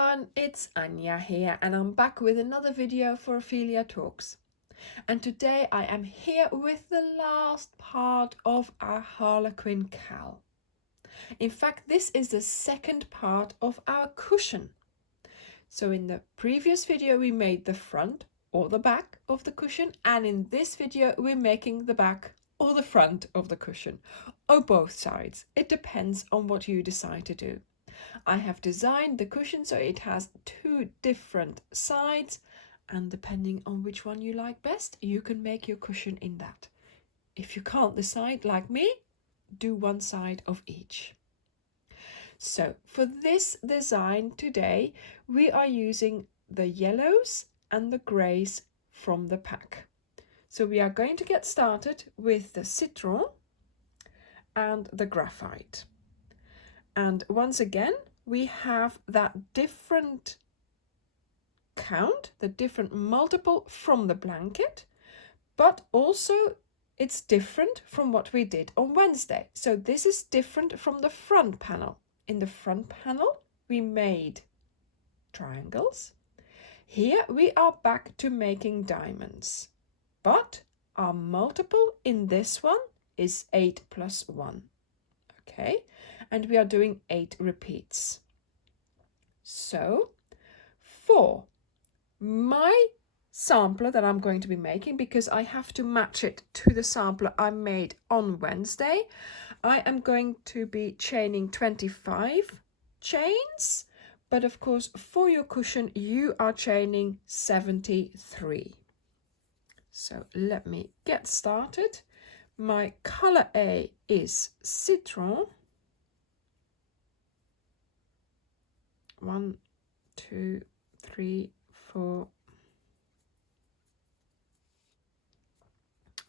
everyone, it's Anja here and I'm back with another video for Ophelia Talks. And today I am here with the last part of our Harlequin cowl. In fact, this is the second part of our cushion. So in the previous video we made the front or the back of the cushion, and in this video we're making the back or the front of the cushion, or both sides. It depends on what you decide to do. I have designed the cushion so it has two different sides, and depending on which one you like best, you can make your cushion in that. If you can't decide like me, do one side of each. So for this design today, we are using the yellows and the greys from the pack. So we are going to get started with the citron and the graphite. And once again, we have that different count, the different multiple from the blanket, but also it's different from what we did on Wednesday. So this is different from the front panel. In the front panel, we made triangles. Here we are back to making diamonds, but our multiple in this one is 8 plus 1. Okay, and we are doing 8 repeats. So for my sampler that I'm going to be making, because I have to match it to the sampler I made on Wednesday, I am going to be chaining 25 chains, but of course for your cushion you are chaining 73. So let me get started. My color A is citron. 1, 2, 3, 4.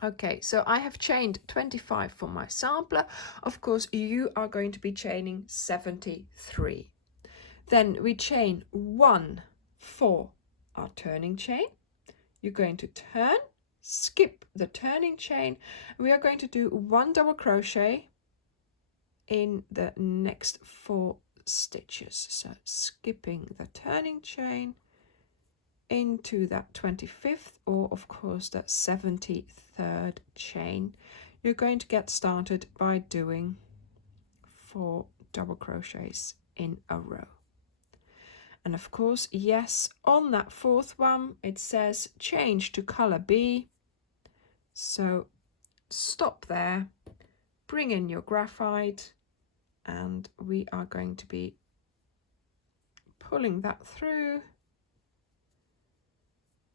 Okay, so I have chained 25 for my sampler. Of course, you are going to be chaining 73. Then we chain 1 for our turning chain. You're going to turn, skip the turning chain. We are going to do 1 double crochet in the next 4 stitches. So skipping the turning chain into that 25th, or of course that 73rd chain. You're going to get started by doing 4 double crochets in a row. And of course, yes, on that 4th one it says change to color B. So stop there, bring in your graphite, and we are going to be pulling that through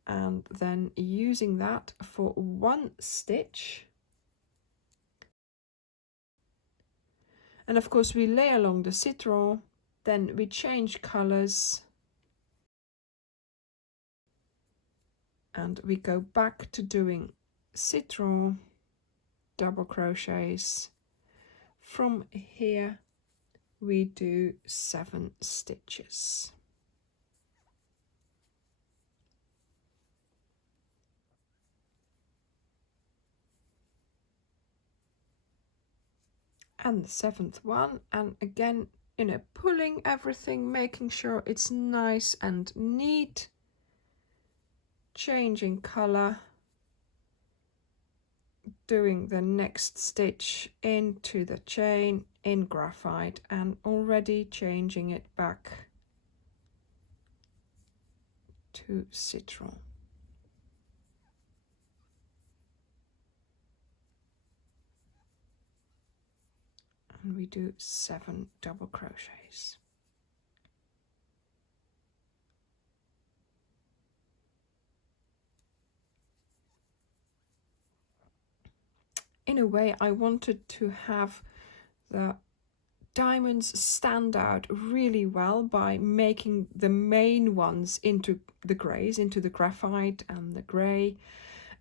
and then using that for 1 stitch. And of course we lay along the citron, then we change colors and we go back to doing citron double crochets. From here we do 7 stitches. And the 7th one, and again, pulling everything, making sure it's nice and neat, changing color, doing the next stitch into the chain in graphite, and already changing it back to citron. And we do 7 double crochets. In a way, I wanted to have the diamonds stand out really well by making the main ones into the greys, into the graphite and the grey,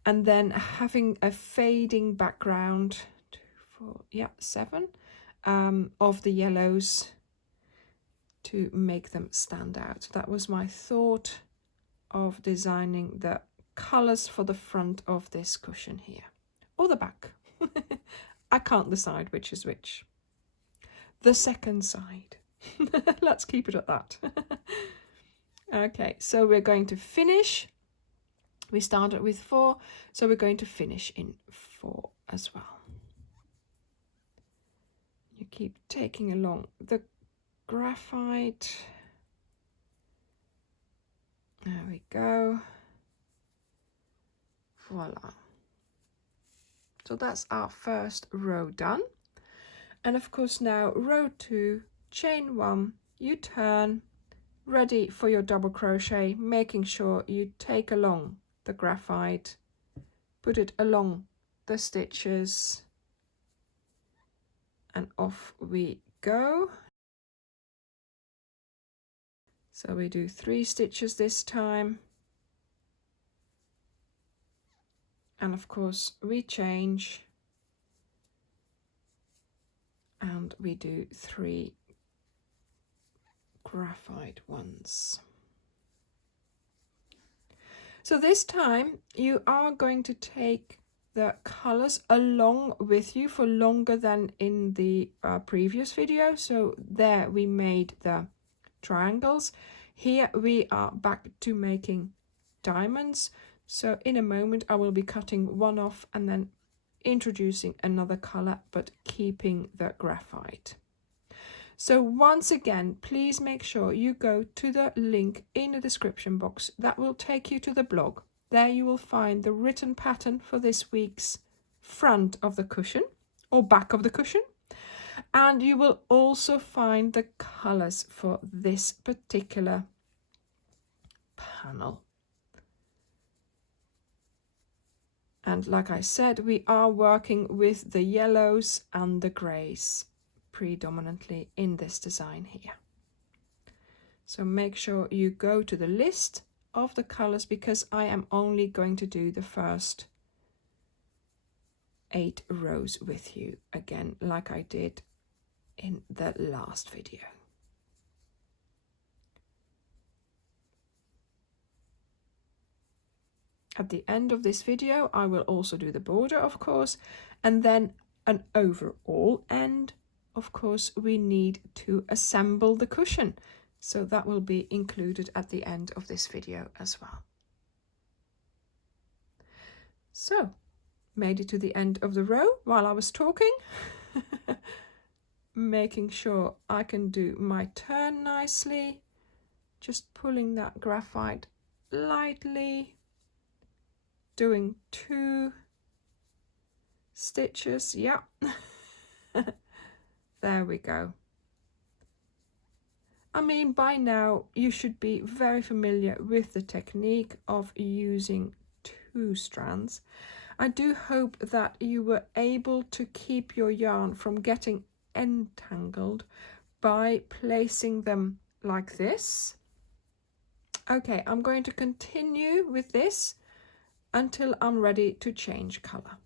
and then having a fading background, 2, 4, yeah, 7, of the yellows to make them stand out. That was my thought of designing the colors for the front of this cushion here, or the back. I can't decide which is which. The second side. Let's keep it at that. Okay, so we're going to finish. We started with 4, so we're going to finish in 4 as well. You keep taking along the graphite. There we go. Voila. So that's our first row done. And of course now row 2, chain 1, you turn, ready for your double crochet, making sure you take along the graphite, put it along the stitches, and off we go. So we do 3 stitches this time, and of course we change and we do 3 graphite ones. So this time you are going to take the colors along with you for longer than in the previous video. So there we made the triangles. Here we are back to making diamonds. So in a moment I will be cutting one off and then introducing another color, but keeping the graphite. So once again, please make sure you go to the link in the description box. That will take you to the blog. There you will find the written pattern for this week's front of the cushion or back of the cushion. And you will also find the colors for this particular panel. And like I said, we are working with the yellows and the grays predominantly in this design here. So make sure you go to the list of the colors, because I am only going to do the first 8 rows with you again, like I did in the last video. At the end of this video, I will also do the border, of course, and then an overall end. Of course, we need to assemble the cushion, so that will be included at the end of this video as well. So, made it to the end of the row while I was talking, making sure I can do my turn nicely, just pulling that graphite lightly, doing 2 stitches, yeah. There we go. I mean, by now you should be very familiar with the technique of using 2 strands. I do hope that you were able to keep your yarn from getting entangled by placing them like this. Okay, I'm going to continue with this until I'm ready to change color.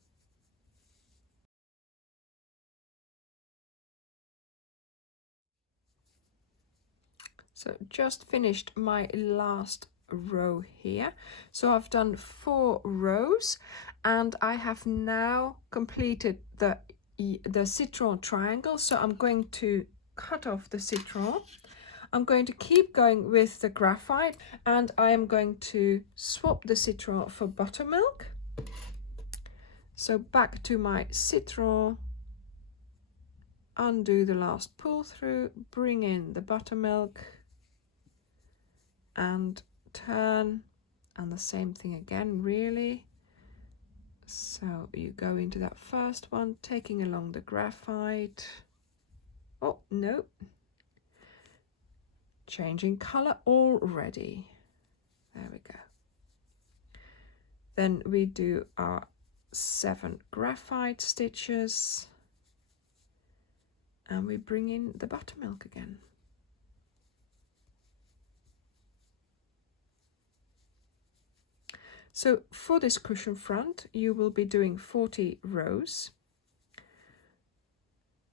So just finished my last row here. So I've done 4 rows and I have now completed the citron triangle. So I'm going to cut off the citron. I'm going to keep going with the graphite, and I am going to swap the citron for buttermilk. So back to my citron, undo the last pull through, bring in the buttermilk and turn, and the same thing again really. So you go into that first one, taking along the graphite. Oh no, changing color already. There we go. Then we do our 7 graphite stitches and we bring in the buttermilk again. So for this cushion front, you will be doing 40 rows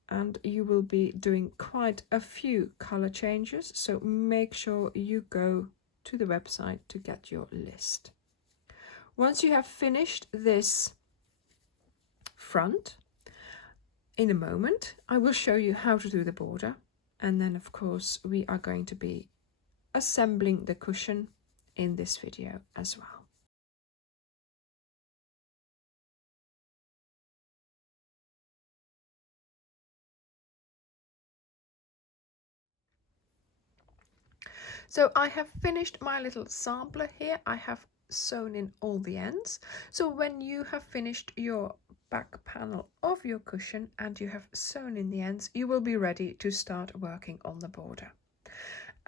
and you will be doing quite a few color changes. So make sure you go to the website to get your list. Once you have finished this front, in a moment, I will show you how to do the border. And then of course we are going to be assembling the cushion in this video as well. So I have finished my little sampler here. I have sewn in all the ends. So when you have finished your back panel of your cushion and you have sewn in the ends, you will be ready to start working on the border.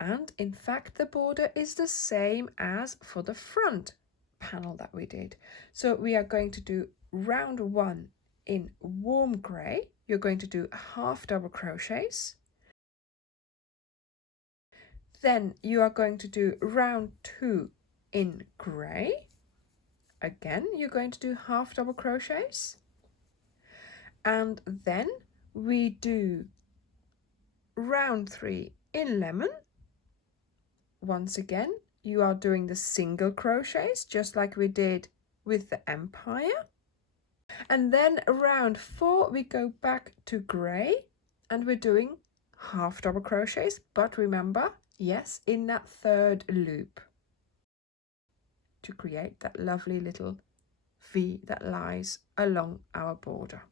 And in fact, the border is the same as for the front panel that we did. So we are going to do round 1 in warm grey. You're going to do half double crochets. Then you are going to do round 2 in grey. Again, you're going to do half double crochets. And then we do round 3 in lemon. Once again, you are doing the single crochets just like we did with the Empire. And then round 4 we go back to grey and we're doing half double crochets, but remember, yes, in that 3rd loop to create that lovely little V that lies along our border.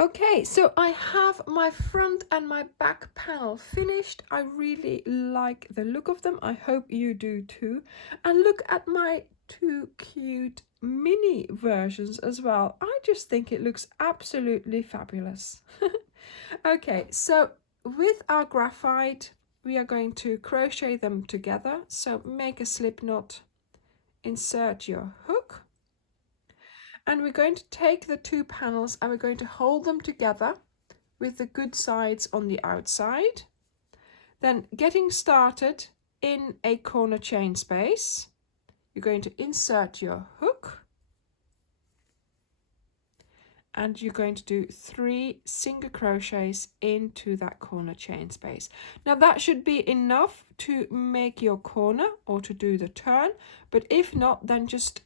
Okay, so I have my front and my back panel finished. I really like the look of them. I hope you do too. And look at my 2 cute mini versions as well. I just think it looks absolutely fabulous. Okay, so with our graphite, we are going to crochet them together. So make a slip knot, insert your hook. And we're going to take the 2 panels and we're going to hold them together with the good sides on the outside. Then getting started in a corner chain space, you're going to insert your hook and you're going to do 3 single crochets into that corner chain space. Now that should be enough to make your corner or to do the turn, but if not, then just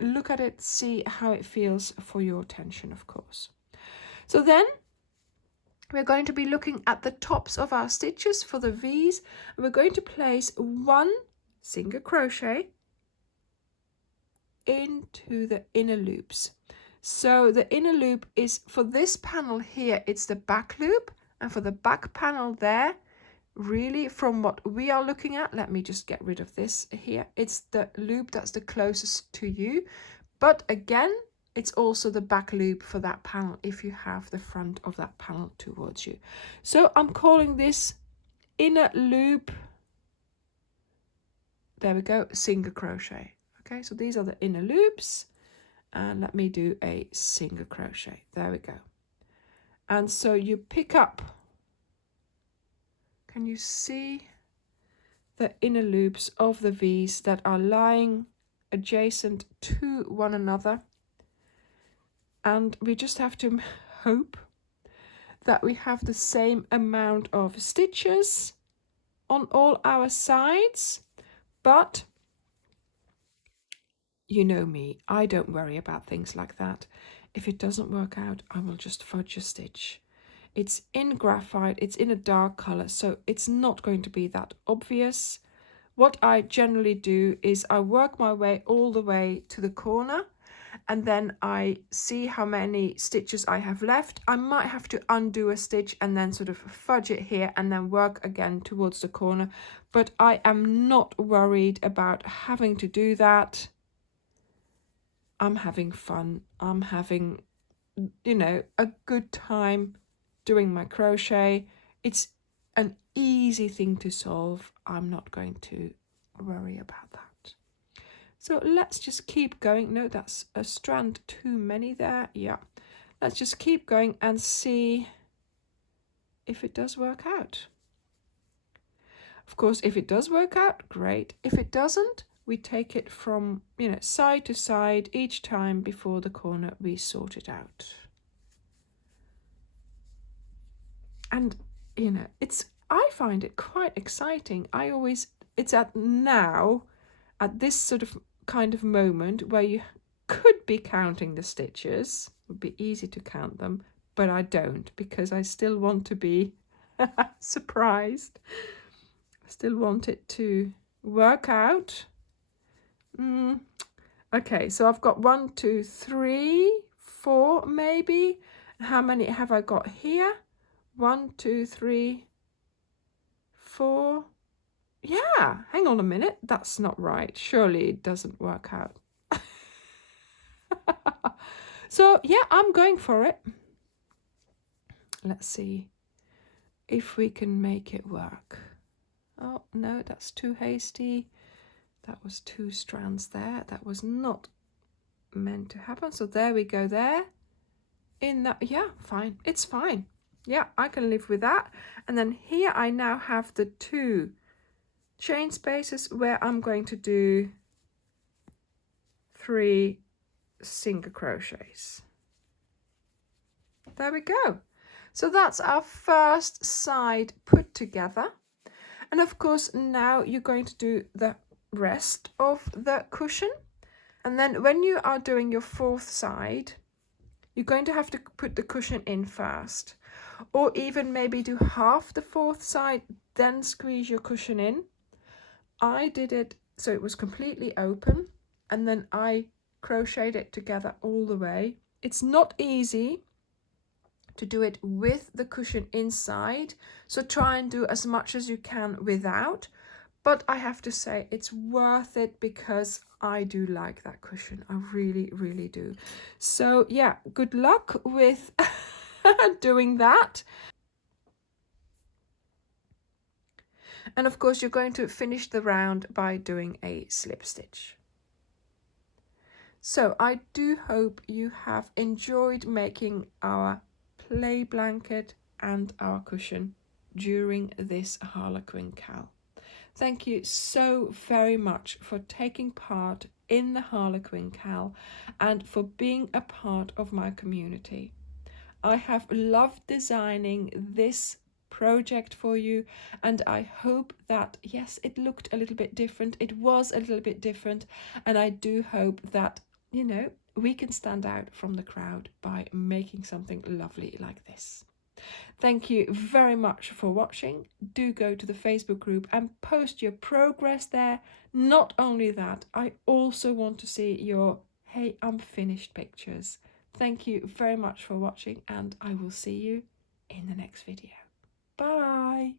look at it, see how it feels for your tension, of course. So then we're going to be looking at the tops of our stitches for the V's. And we're going to place 1 single crochet into the inner loops. So the inner loop is for this panel here, it's the back loop, and for the back panel there, really from what we are looking at, let me just get rid of this here, it's the loop that's the closest to you, but again it's also the back loop for that panel if you have the front of that panel towards you. So I'm calling this inner loop, there we go, single crochet. Okay, so these are the inner loops, and let me do a single crochet, there we go. And so you pick up, can you see the inner loops of the V's that are lying adjacent to one another? And we just have to hope that we have the same amount of stitches on all our sides, but you know me, I don't worry about things like that. If it doesn't work out, I will just fudge a stitch. It's in graphite, it's in a dark color, so it's not going to be that obvious. What I generally do is I work my way all the way to the corner, and then I see how many stitches I have left. I might have to undo a stitch and then sort of fudge it here and then work again towards the corner, but I am not worried about having to do that. I'm having fun. I'm having, a good time doing my crochet. It's an easy thing to solve. I'm not going to worry about that. So let's just keep going. No, that's a strand too many there. Yeah, let's just keep going and see if it does work out. Of course, if it does work out, great. If it doesn't, we take it from, side to side each time before the corner we sort it out. And, I find it quite exciting. It's at this sort of kind of moment where you could be counting the stitches. It would be easy to count them, but I don't, because I still want to be surprised. Still want it to work out. Okay, so I've got 1, 2, 3, 4 maybe. How many have I got here? 1, 2, 3, 4. Yeah, hang on a minute. That's not right. Surely it doesn't work out. So yeah, I'm going for it. Let's see if we can make it work. Oh no, that's too hasty. That was 2 strands there. That was not meant to happen. So there we go there. In that, yeah, fine. It's fine. Yeah, I can live with that. And then here I now have the 2 chain spaces where I'm going to do 3 single crochets. There we go. So that's our first side put together. And of course, now you're going to do the rest of the cushion. And then when you are doing your 4th side, you're going to have to put the cushion in first. Or even maybe do half the 4th side, then squeeze your cushion in. I did it so it was completely open, and then I crocheted it together all the way. It's not easy to do it with the cushion inside, so try and do as much as you can without. But I have to say it's worth it because I do like that cushion. I really, really do. So yeah, good luck with doing that. And of course, you're going to finish the round by doing a slip stitch. So I do hope you have enjoyed making our play blanket and our cushion during this Harlequin Cal. Thank you so very much for taking part in the Harlequin Cal and for being a part of my community. I have loved designing this project for you, and I hope that, yes, it looked a little bit different. It was a little bit different, and I do hope that, you know, we can stand out from the crowd by making something lovely like this. Thank you very much for watching. Do go to the Facebook group and post your progress there. Not only that, I also want to see your "Hey, I'm finished" pictures. Thank you very much for watching, and I will see you in the next video. Bye!